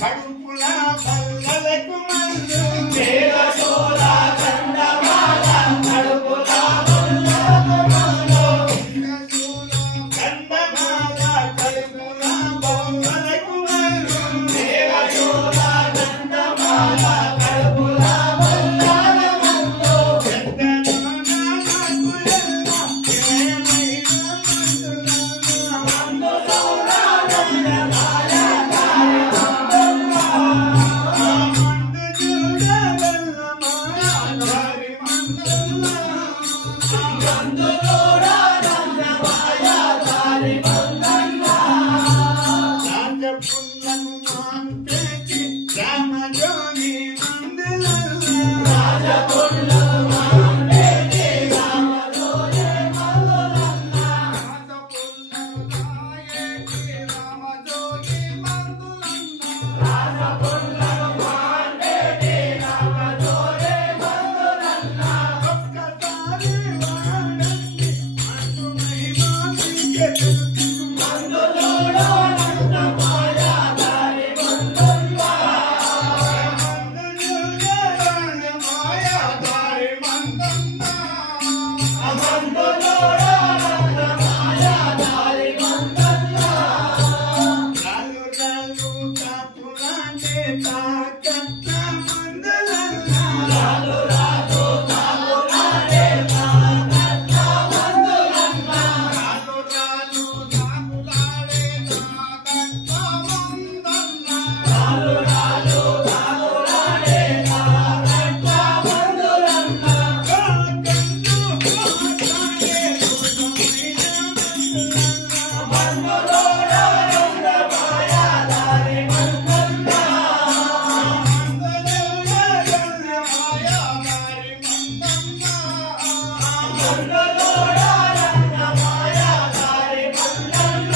కడుపులా బల్లలకు మందు దేవశోలా గంధమాల కడుపులా బల్లలకు మందు గంధమాల కడుపులా బల్లలకు మందు దేవశోలా గంధమాల కడుపులా బల్లలకు మందు మందులోనా గంధమాల మందులోనా గంధమాల దారి మందన్న రామజోగి మందుల రాజకొండ మాండేటి రామజోగే మందులన్న రాజకొండ మాండేటి రామజోగే మందులన్న మందులోనా గంధమాల దారి మందన్న మందులోనా గంధమాల దారి మందన్న రాలు రాలు తాగులాడే తాగట్ల మందులన్న రాలు రాలు తాగులాడే తాగట్ల మందులన్న మందులోనా గంధమాల దారి మందన్న మందులోనా గంధమాల దారి మందన్న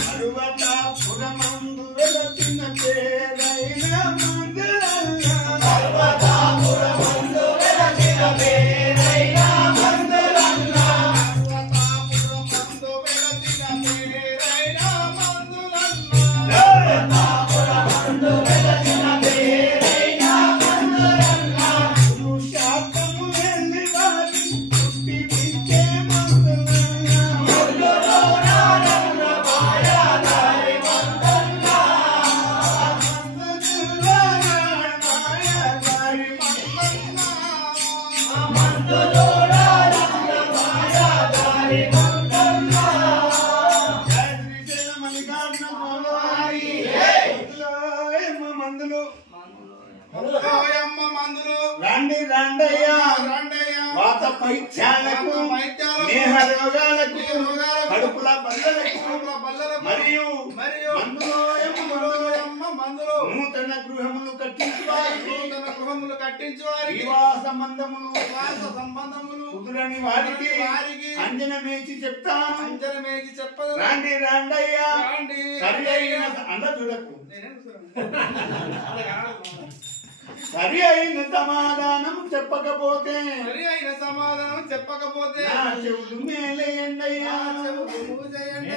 పర్వతాపురమందు వెలసిన పేరైన మందులన్న పర్వతాపురమందు వెలసిన పేరైన మందులన్న మందులోనా గంధమాల దారి మందన్న మందులోనా గంధమాల దారి మందన్న మందులు మందులు రండి రండయ్యా రండయ్యా వాత పైత్యాలకు నేహ రోగాలకు కడుపుల బల్లలకు మరియు మందులు నూతన గృహములు కట్టించు వారికి గృహములు కట్టించు వారికి వివాహ సంబంధములు సంబంధములు కుదురని వారికి వారికి అంజన మేచి చెప్తాను అంజన మేచి చెప్పదు రాండి రాండయ్యా రాండి. సరి అయిన అన్న చూడకు సరి అయిన సమాధానం చెప్పకపోతే సరి అయిన సమాధానం చెప్పకపోతే నా చెవులు మేలేయండయ్యా చెవులు చేయండి.